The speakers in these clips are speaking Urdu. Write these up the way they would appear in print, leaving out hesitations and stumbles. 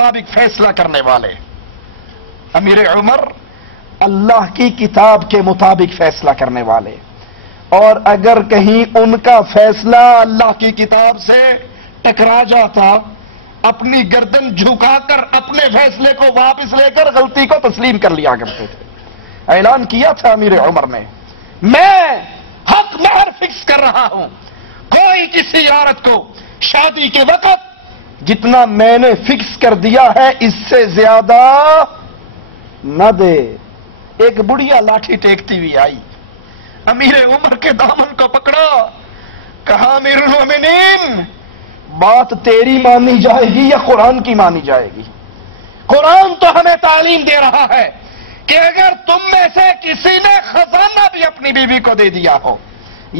مطابق فیصلہ کرنے والے. امیر عمر اللہ کی کتاب کے مطابق فیصلہ کرنے والے، اور اگر کہیں ان کا فیصلہ اللہ کی کتاب سے ٹکرا جاتا، اپنی گردن جھکا کر اپنے فیصلے کو واپس لے کر غلطی کو تسلیم کر لیا کرتے تھے. اعلان کیا تھا امیر عمر نے، میں حق مہر فکس کر رہا ہوں، کوئی کسی عورت کو شادی کے وقت جتنا میں نے فکس کر دیا ہے اس سے زیادہ نہ دے. ایک بڑھیا لاٹھی ٹیکتی ہوئی آئی، امیر عمر کے دامن کو پکڑا، کہا امیر المومنین بات تیری مانی جائے گی یا قرآن کی مانی جائے گی؟ قرآن تو ہمیں تعلیم دے رہا ہے کہ اگر تم میں سے کسی نے خزانہ بھی اپنی بیوی کو دے دیا ہو،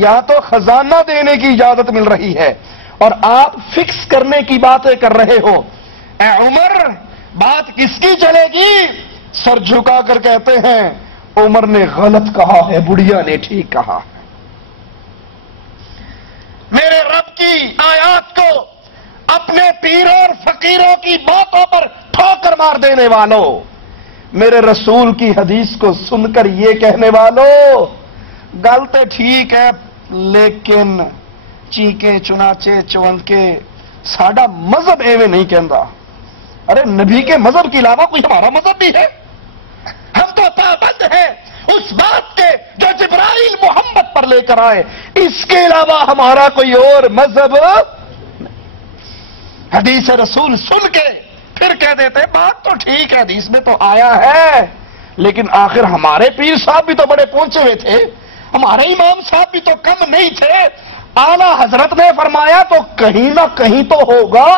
یا تو خزانہ دینے کی اجازت مل رہی ہے اور آپ فکس کرنے کی باتیں کر رہے ہو. اے عمر بات کس کی چلے گی؟ سر جھکا کر کہتے ہیں عمر نے غلط کہا ہے، بڑھیا نے ٹھیک کہا ہے. میرے رب کی آیات کو اپنے پیروں اور فقیروں کی باتوں پر ٹھوکر مار دینے والوں، میرے رسول کی حدیث کو سن کر یہ کہنے والوں گل تو ٹھیک ہے لیکن چیکے چناچے چوند کے ساڈا مذہب ایویں نہیں کہندا. ارے نبی کے مذہب کے علاوہ کوئی ہمارا مذہب بھی ہے؟ ہم تو پابند ہیں اس بات کے جو جبرائیل محمد پر لے کر آئے، اس کے علاوہ ہمارا کوئی اور مذہب. حدیث رسول سن کے پھر کہہ دیتے بات تو ٹھیک ہے، حدیث میں تو آیا ہے، لیکن آخر ہمارے پیر صاحب بھی تو بڑے پہنچے ہوئے تھے، ہمارے امام صاحب بھی تو کم نہیں تھے، اعلی حضرت نے فرمایا تو کہیں نہ کہیں تو ہوگا.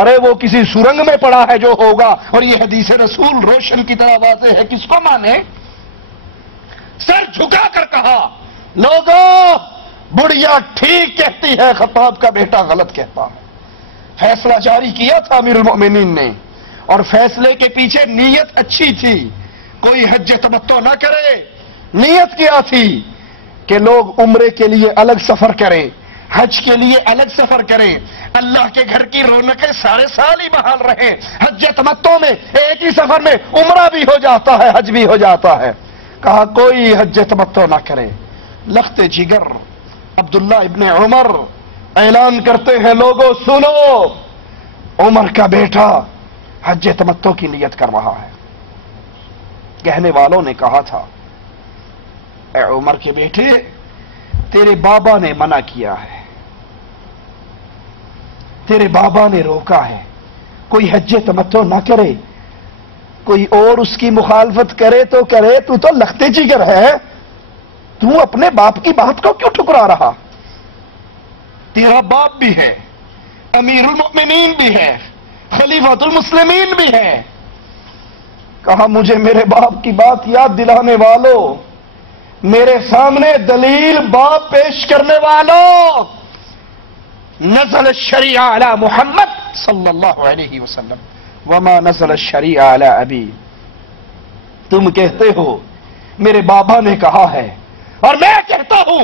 ارے وہ کسی سرنگ میں پڑا ہے جو ہوگا، اور یہ حدیث رسول روشن کی طرح واضح ہے، کس کو مانے؟ سر جھکا کر کہا لوگوں بڑھیا ٹھیک کہتی ہے، خطاب کا بیٹا غلط کہتا ہے. فیصلہ جاری کیا تھا امیر المؤمنین نے، اور فیصلے کے پیچھے نیت اچھی تھی، کوئی حج تمتع نہ کرے. نیت کیا تھی کہ لوگ عمرے کے لیے الگ سفر کریں، حج کے لیے الگ سفر کریں، اللہ کے گھر کی رونقیں سارے سال ہی بحال رہے. حج تمتع میں ایک ہی سفر میں عمرہ بھی ہو جاتا ہے، حج بھی ہو جاتا ہے. کہا کوئی حج تمتع نہ کرے. لخت جگر عبداللہ ابن عمر اعلان کرتے ہیں لوگوں سنو، عمر کا بیٹا حج تمتع کی نیت کر رہا ہے. کہنے والوں نے کہا تھا اے عمر کے بیٹے تیرے بابا نے منع کیا ہے، تیرے بابا نے روکا ہے، کوئی حج تمتع نہ کرے، کوئی اور اس کی مخالفت کرے تو کرے، تو لختے جگر ہے، تو اپنے باپ کی بات کو کیوں ٹھکرا رہا؟ تیرا باپ بھی ہے، امیر المؤمنین بھی ہے، خلیفۃ المسلمین بھی ہے. کہا مجھے میرے باپ کی بات یاد دلانے والوں، میرے سامنے دلیل باپ پیش کرنے والوں، نزل الشریعہ علی محمد صلی اللہ علیہ وسلم وما نزل الشریعہ علی ابی. تم کہتے ہو میرے بابا نے کہا ہے، اور میں کہتا ہوں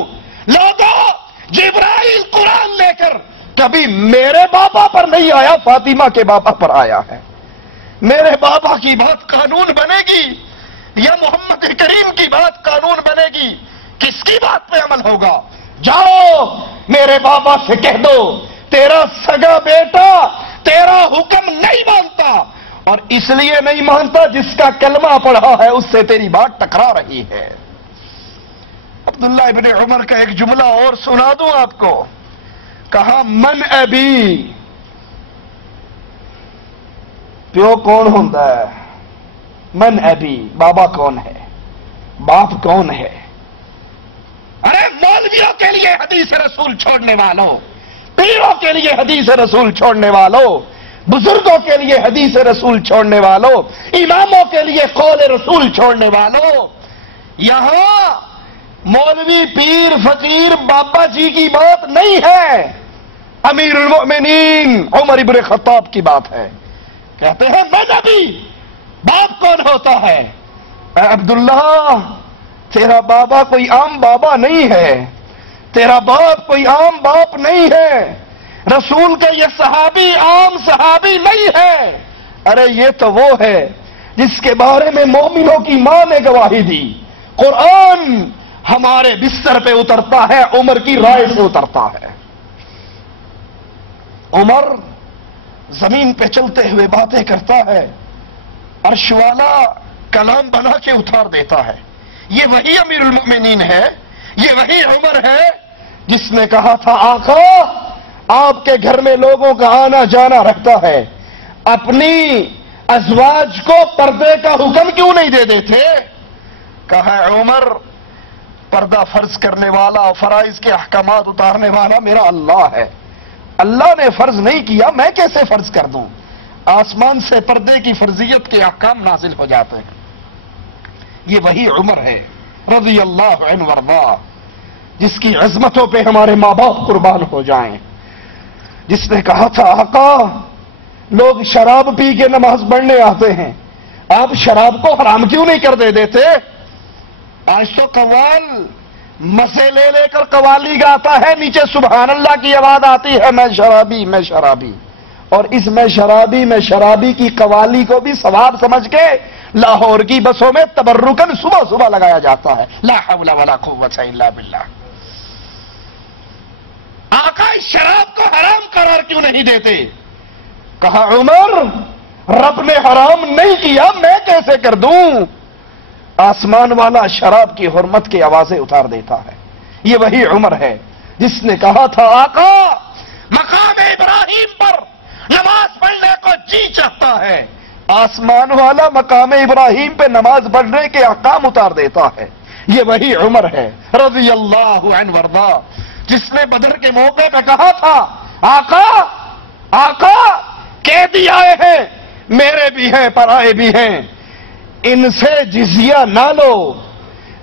لوگوں جبرائیل قرآن لے کر کبھی میرے بابا پر نہیں آیا، فاطمہ کے بابا پر آیا ہے. میرے بابا کی بات قانون بنے گی یا محمد کریم کی بات قانون بنے گی؟ کس کی بات پہ عمل ہوگا؟ جاؤ میرے بابا سے کہہ دو تیرا سگا بیٹا تیرا حکم نہیں مانتا، اور اس لیے نہیں مانتا جس کا کلمہ پڑھا ہے اس سے تیری بات ٹکرا رہی ہے. عبداللہ ابن عمر کا ایک جملہ اور سنا دوں آپ کو. کہا من ابی، پیو کون ہوتا ہے؟ من ابی، بابا کون ہے؟ باپ کون ہے؟ ارے مولویوں کے لیے حدیث رسول چھوڑنے والوں، پیروں کے لیے حدیث رسول چھوڑنے والوں، بزرگوں کے لیے حدیث رسول چھوڑنے والوں، اماموں کے لیے قول رسول چھوڑنے والوں، یہاں مولوی پیر فقیر بابا جی کی بات نہیں ہے، امیر المؤمنین عمر ابن خطاب کی بات ہے. کہتے ہیں میں نبی، باپ کون ہوتا ہے؟ اے عبداللہ تیرا بابا کوئی عام بابا نہیں ہے، تیرا باپ کوئی عام باپ نہیں ہے، رسول کا یہ صحابی عام صحابی نہیں ہے. ارے یہ تو وہ ہے جس کے بارے میں مومنوں کی ماں نے گواہی دی. قرآن ہمارے بستر پہ اترتا ہے، عمر کی رائے سے اترتا ہے. عمر زمین پہ چلتے ہوئے باتیں کرتا ہے، عرش والا کلام بنا کے اتار دیتا ہے. یہ وہی امیر المؤمنین ہے، یہ وہی عمر ہے جس نے کہا تھا آقا آپ کے گھر میں لوگوں کا آنا جانا رہتا ہے، اپنی ازواج کو پردے کا حکم کیوں نہیں دے دیتے؟ کہا عمر پردہ فرض کرنے والا، فرائض کے احکامات اتارنے والا میرا اللہ ہے. اللہ نے فرض نہیں کیا، میں کیسے فرض کر دوں؟ آسمان سے پردے کی فرضیت کے احکام نازل ہو جاتے ہیں. یہ وہی عمر ہے رضی اللہ عنہ وارضا، جس کی عظمتوں پہ ہمارے ماں باپ قربان ہو جائیں، جس نے کہا تھا آقا لوگ شراب پی کے نماز پڑھنے آتے ہیں، آپ شراب کو حرام کیوں نہیں کر دیتے؟ آج تو قوال مسے لے لے کر قوالی گاتا ہے، نیچے سبحان اللہ کی آواز آتی ہے میں شرابی میں شرابی، اور اس میں شرابی کی قوالی کو بھی ثواب سمجھ کے لاہور کی بسوں میں تبرکن صبح صبح لگایا جاتا ہے. لا حول ولا قوت الا باللہ. آقا اس شراب کو حرام قرار کیوں نہیں دیتے؟ کہا عمر رب نے حرام نہیں کیا، میں کیسے کر دوں؟ آسمان والا شراب کی حرمت کی آوازیں اتار دیتا ہے. یہ وہی عمر ہے جس نے کہا تھا آقا مقام ابراہیم پر نماز پڑھنے کو جی چاہتا ہے، آسمان والا مقام ابراہیم پہ نماز پڑھنے کے احکام اتار دیتا ہے. یہ وہی عمر ہے رضی اللہ عنہ وارضا، جس نے بدر کے موقع پہ کہا تھا آقا قیدی آئے ہیں، میرے بھی ہیں پرائے بھی ہیں، ان سے جزیہ نہ لو،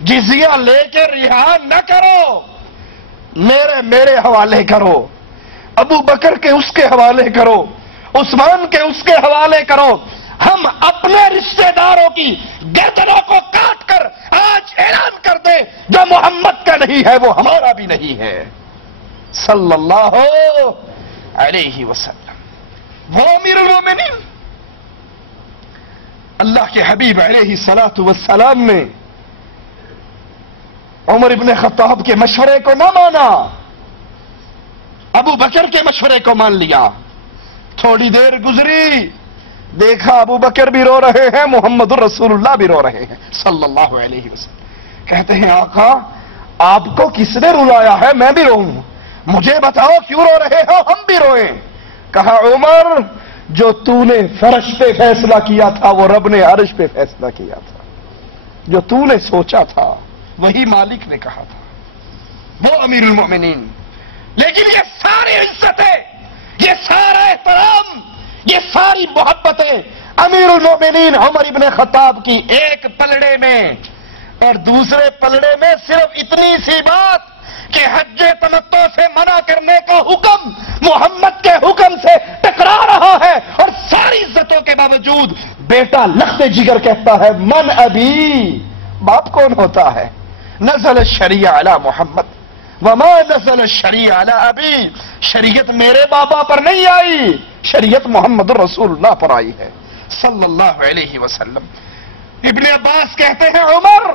جزیہ لے کے رہا نہ کرو، میرے حوالے کرو، ابو بکر کے اس کے حوالے کرو، عثمان کے اس کے حوالے کرو. ہم اپنے رشتہ داروں کی گردنوں کو کاٹ کر آج اعلان کر دیں جو محمد کا نہیں ہے وہ ہمارا بھی نہیں ہے صلی اللہ علیہ وسلم. وہ امیر المومنین اللہ کے حبیب علیہ الصلوۃ والسلام نے عمر ابن خطاب کے مشورے کو نہ مانا، ابو بکر کے مشورے کو مان لیا. تھوڑی دیر گزری، دیکھا ابو بکر بھی رو رہے ہیں، محمد الرسول اللہ بھی رو رہے ہیں صلی اللہ علیہ وسلم. کہتے ہیں آقا آپ کو کس نے رلایا ہے میں بھی روؤں؟ مجھے بتاؤ کیوں رو رہے ہو، ہم بھی روئیں. کہا عمر جو تو نے فرش پہ فیصلہ کیا تھا وہ رب نے عرش پہ فیصلہ کیا تھا، جو تو نے سوچا تھا وہی مالک نے کہا تھا. وہ امیر المؤمنین. لیکن یہ ساری عزتیں، یہ سارا احترام، یہ ساری محبتیں امیر المؤمنین عمر ابن خطاب کی ایک پلڑے میں، اور دوسرے پلڑے میں صرف اتنی سی بات کہ حج تمتع سے منع کرنے کا حکم محمد کے حکم سے ٹکرا رہا ہے، اور ساری عزتوں کے باوجود بیٹا لخت جگر کہتا ہے من ابی. باپ کون ہوتا ہے؟ نزل الشریعہ علی محمد وما نزل الشریعہ علی ابی. شریعت میرے بابا پر نہیں آئی، شریعت محمد الرسول اللہ پر آئی ہے صلی اللہ علیہ وسلم. ابن عباس کہتے ہیں عمر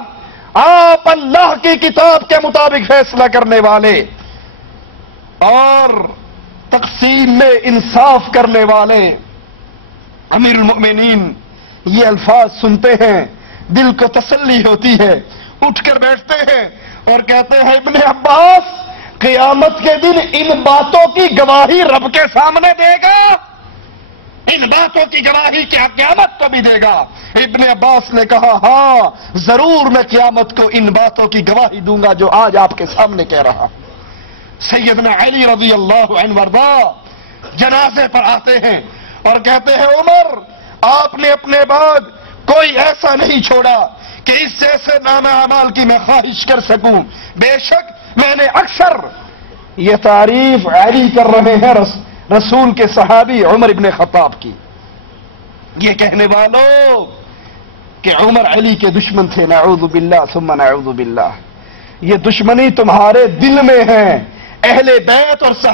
آپ اللہ کی کتاب کے مطابق فیصلہ کرنے والے اور تقسیم میں انصاف کرنے والے امیر المؤمنین. یہ الفاظ سنتے ہیں دل کو تسلی ہوتی ہے، اٹھ کر بیٹھتے ہیں اور کہتے ہیں ابن عباس قیامت کے دن ان باتوں کی گواہی رب کے سامنے دے گا، ان باتوں کی گواہی کیا قیامت کو بھی دے گا؟ ابن عباس نے کہا ہاں ضرور میں قیامت کو ان باتوں کی گواہی دوں گا جو آج آپ کے سامنے کہہ رہا. سیدنا علی رضی اللہ عنہ وارضا جنازے پر آتے ہیں اور کہتے ہیں عمر آپ نے اپنے بعد کوئی ایسا نہیں چھوڑا کہ اس جیسے نام اعمال کی میں خواہش کر سکوں. بے شک میں نے اکثر یہ تعریف علی کر رہے ہیں رسول کے صحابی عمر ابن خطاب کی. یہ کہنے والوں کہ عمر علی کے دشمن تھے، نعوذ باللہ ثم نعوذ باللہ. یہ دشمنی تمہارے دل میں ہے، اہل بیت اور صحابہ